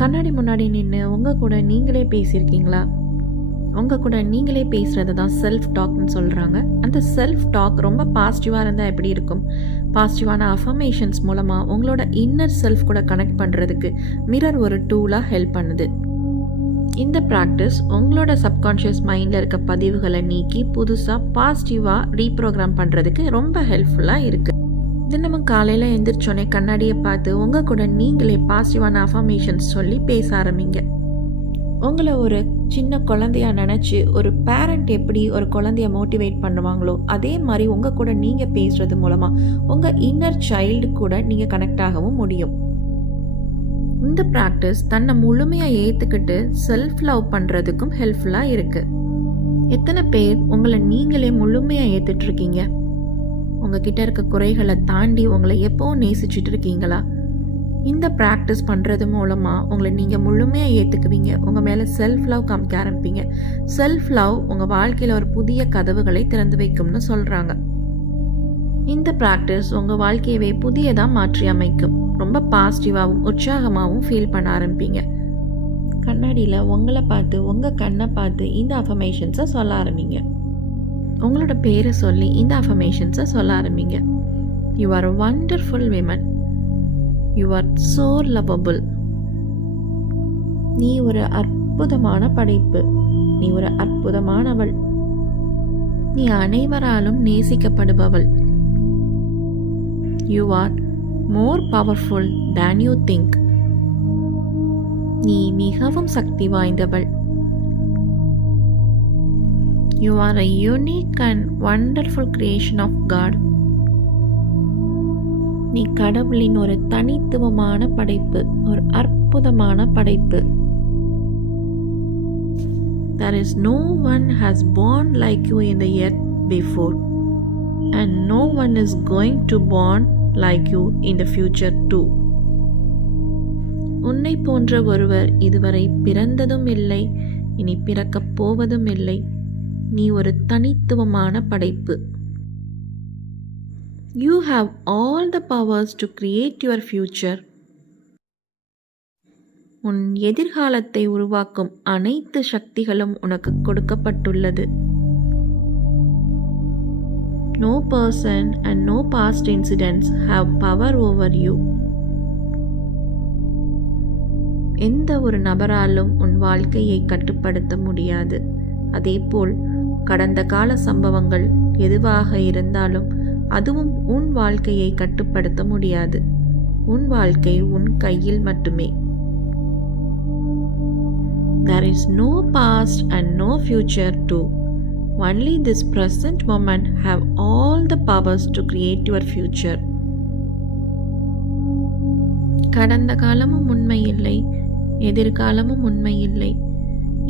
கண்ணாடி முன்னாடி நின்று உங்கள் கூட நீங்களே பேசியிருக்கீங்களா? உங்கள் கூட நீங்களே பேசுகிறது தான் செல்ஃப் டாக்னு சொல்கிறாங்க. அந்த செல்ஃப் டாக் ரொம்ப பாசிட்டிவாக இருந்தால் எப்படி இருக்கும்? பாசிட்டிவான அஃபர்மேஷன்ஸ் மூலமாக உங்களோட இன்னர் செல்ஃப் கூட கனெக்ட் பண்ணுறதுக்கு மிரர் ஒரு டூலாக ஹெல்ப் பண்ணுது. இந்த ப்ராக்டிஸ் உங்களோட சப்கான்ஷியஸ் மைண்டில் இருக்க பதிவுகளை நீக்கி புதுசாக பாசிட்டிவாக ரீப்ரோக்ராம் பண்ணுறதுக்கு ரொம்ப ஹெல்ப்ஃபுல்லாக இருக்குது. தினமும் காலையில் எந்திரிச்சோன்னே கண்ணாடியை பார்த்து உங்கள் கூட நீங்களே பாசிட்டிவான அஃபர்மேஷன்ஸ் சொல்லி பேச ஆரம்பிங்க. உங்களை ஒரு சின்ன குழந்தையாக நினச்சி ஒரு பேரண்ட் எப்படி ஒரு குழந்தைய மோட்டிவேட் பண்ணுவாங்களோ அதே மாதிரி உங்கள் கூட நீங்கள் பேசுகிறது மூலமாக உங்கள் இன்னர் சைல்டு கூட நீங்கள் கனெக்ட் ஆகவும் முடியும். இந்த ப்ராக்டிஸ் தன்னை முழுமையாக ஏற்றுக்கிட்டு செல்ஃப் லவ் பண்ணுறதுக்கும் ஹெல்ப்ஃபுல்லாக இருக்குது. எத்தனை பேர் உங்களை நீங்களே முழுமையாக ஏற்றுட்ருக்கீங்க? உங்ககிட்ட இருக்க குறைகளை தாண்டி உங்களை எப்போவும் நேசிச்சுட்டு இருக்கீங்களா? இந்த ப்ராக்டிஸ் பண்ணுறது மூலமாக உங்களை நீங்கள் முழுமையாக ஏற்றுக்குவீங்க. உங்கள் மேலே செல்ஃப் லவ் காமிக்க ஆரம்பிப்பீங்க. செல்ஃப் லவ் உங்கள் வாழ்க்கையில் ஒரு புதிய கதவுகளை திறந்து வைக்கும்னு சொல்கிறாங்க. இந்த ப்ராக்டிஸ் உங்கள் வாழ்க்கையவே புதியதாக மாற்றி அமைக்கும். ரொம்ப பாசிட்டிவாகவும் உற்சாகமாகவும் ஃபீல் பண்ண ஆரம்பிப்பீங்க. கண்ணாடியில் உங்களை பார்த்து உங்கள் கண்ணை பார்த்து இந்த அஃபர்மேஷன்ஸை சொல்ல ஆரம்பிங்க. உங்களோட பேரை சொல்லி இந்த அஃபர்மேஷன்ஸை சொல்ல ஆரம்பிங்க. You are a wonderful woman. You are so lovable. நீ ஒரு அற்புதமான படைப்பு. நீ ஒரு அற்புதமானவள். நீ அனைவராலும் நேசிக்கப்படுபவள். You are more powerful than you think. நீ மிகவும் சக்தி வாய்ந்தவள். You are a unique and wonderful creation of God. நீ கடவுளின் ஒரு தனித்துவமான படைப்பு, ஒரு அற்புதமான படைப்பு. There is no one has born like you in the earth before, and no one is going to born like you in the future too. உன்னை போன்ற ஒருவர் இதுவரை பிறந்ததும் இல்லை, இனி பிறக்கப் போவதும் இல்லை. நீ ஒரு தனித்துவமான படைப்பு. You have all the powers to create your future. உன் எதிர்காலத்தை உருவாக்கும் அனைத்து சக்திகளும் உனக்கு கொடுக்கப்பட்டுள்ளது. No person and no past incidents have power over you. எந்த ஒரு நபராலும் உன் வாழ்க்கையை கட்டுப்படுத்த முடியாது. அதேபோல் கடந்த கால சம்பவங்கள் எதுவாக இருந்தாலும் அதுவும் உன் வாழ்க்கையை கட்டுப்படுத்த முடியாது. உன் வாழ்க்கை உன் கையில் மட்டுமே. There is no past and no future too. Only this present moment have all the powers to create your future. கடந்த காலமும் உண்மை இல்லை, எதிர்காலமும் உண்மை இல்லை.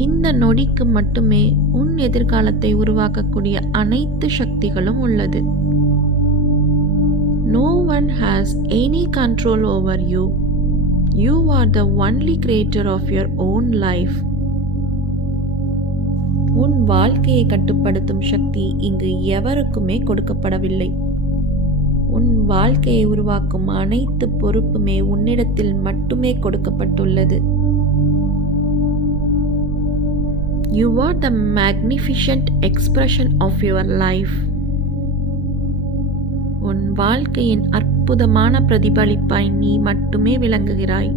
இந்த நொடிக்கு மட்டுமே உன் எதிர்காலத்தை உருவாக்கக்கூடிய அனைத்து சக்திகளும் உள்ளது. No one has any control over you. You are the only creator of your own life. உன் வாழ்க்கையை கட்டுப்படுத்தும் சக்தி இங்கு எவருக்குமே கொடுக்கப்படவில்லை. உன் வாழ்க்கையை உருவாக்கும் அனைத்து பொறுப்புமே உன்னிடத்தில் மட்டுமே கொடுக்கப்பட்டுள்ளது. You are the magnificent expression of your life. உன் வாழ்க்கையின் அற்புதமான பிரதிபலிப்பாய் நீ மட்டுமே விளங்குகிறாய்.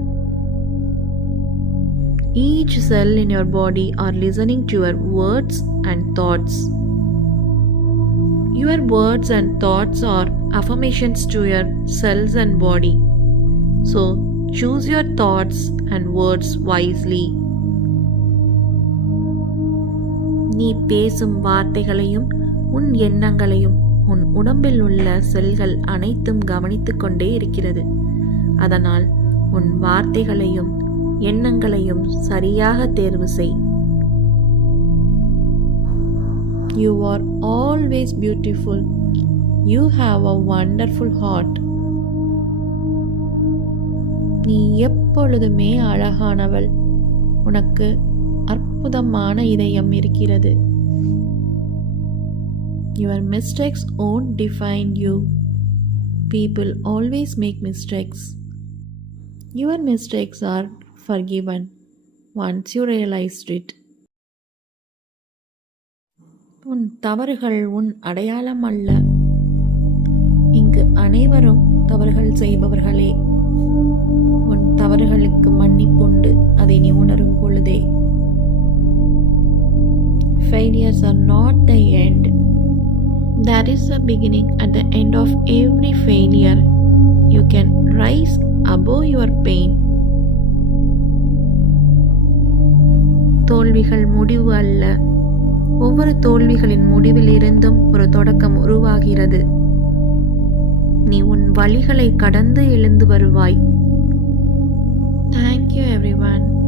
Each cell in your body are listening to your words and thoughts. Your words and thoughts are affirmations to your cells and body. So choose your thoughts and words wisely. நீ பேசும் வார்த்தைகளையும் உன் எண்ணங்களையும் உன் உடம்பில் உள்ள செல்கள் அனைத்தும் கவனித்துக் கொண்டே இருக்கிறது. அதனால் உன் வார்த்தைகளையும் எண்ணங்களையும் சரியாக தேர்வு செய். You are always beautiful. You have a wonderful heart. நீ எப்பொழுதுமே அழகானவள். உனக்கு அற்புதமான இதயம் இருக்கிறது. Your mistakes won't define you. People always make mistakes. Your mistakes are forgiven once you realized it. உன் தவறுகள் உன் அடையாளம் அல்ல. இங்கு அனைவரும் தவறுகள் செய்பவர்களே. உன் தவறுகளுக்கு மன்னிப்புண்டு, அதை நீ உணரும் பொழுதே. Failures are not the end. There is a beginning at the end of every failure. You can rise above your pain. தோல்விகள் முடிவு அல்ல. ஒவ்வொரு தோல்விகளின் முடிவில் இருந்தும் ஒரு தொடக்கம் உருவாகிறது. நீ உன் வழிகளை கடந்து எழுந்து வருவாய். Thank you everyone.